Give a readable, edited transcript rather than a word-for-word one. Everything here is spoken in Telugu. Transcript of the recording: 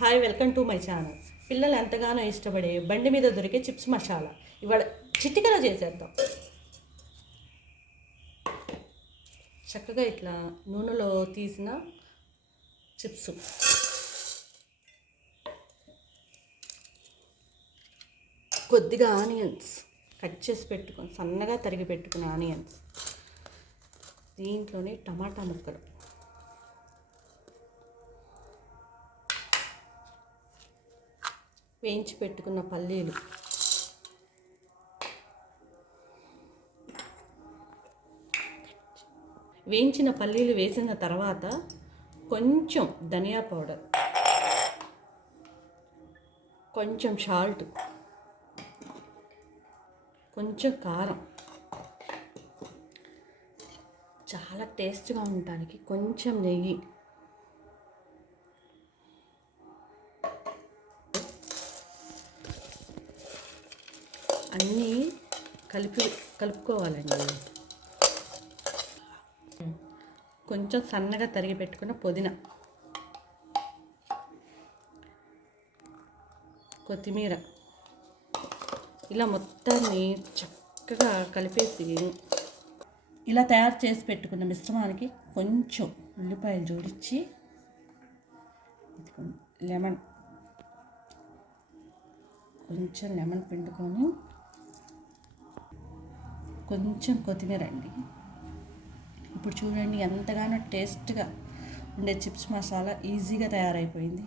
Hi, welcome to my channel. పిల్లలు ఎంతగానో ఇష్టపడే బండి మీద దొరికే చిప్స్ మసాలా ఇవాళ చిటికలో చేసేద్దాం. చక్కగా ఇట్లా నూనెలో తీసిన చిప్స్, కొద్దిగా ఆనియన్స్ కట్ చేసి పెట్టుకొని సన్నగా తరిగి పెట్టుకున్న ఆనియన్స్, దీంట్లోనే టమాటా ముక్కలు, వేయించి పెట్టుకున్న పల్లీలు, వేయించిన పల్లీలు వేసిన తర్వాత కొంచెం ధనియా పౌడర్, కొంచెం సాల్ట్, కొంచెం కారం, చాలా టేస్ట్గా ఉండడానికి కొంచెం నెయ్యి, అన్నీ కలుపుకోవాలండి. కొంచెం సన్నగా తరిగి పెట్టుకున్న పుదీనా, కొత్తిమీర, ఇలా మొత్తాన్ని చక్కగా కలిపేసి ఇలా తయారు చేసి పెట్టుకున్న మిశ్రమానికి కొంచెం ఉల్లిపాయలు జోడించి, లెమన్, కొంచెం లెమన్ పిండుకొని, కొంచెం కొత్తిమీర అండి. ఇప్పుడు చూడండి ఎంతగానో టేస్ట్గా ఉండే చిప్స్ మసాలా ఈజీగా తయారైపోయింది.